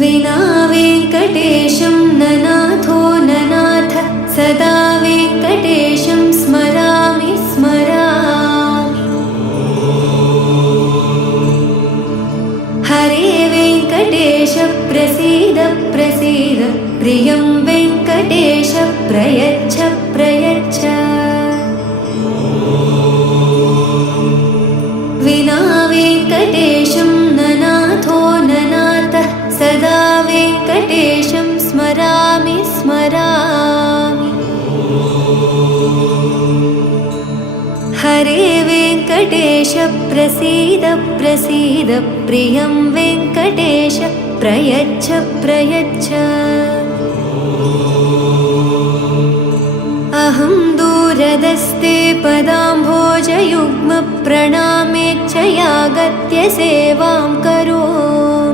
विना वेङ्कटेशं ननाथो ननाथ सदा वेङ्कटेशं स्मरामि स्मरामि। हरे वेङ्कटेश प्रसीद प्रसीद प्रियं वेङ्कटेश प्रयच्छ प्रयच्छ। विना वेङ्कटेशं ननाथो ननाथः सदा वेङ्कटेशं स्मरामि स्मरामि। हरे वेङ्कटेश प्रसीद प्रसीद प्रियं वेङ्कटेश प्रयच्छ प्रयच्छ। अहं दूरदस्ते पदाम्भोजयुग्मप्रणामेच्छयागत्य सेवां करोमि।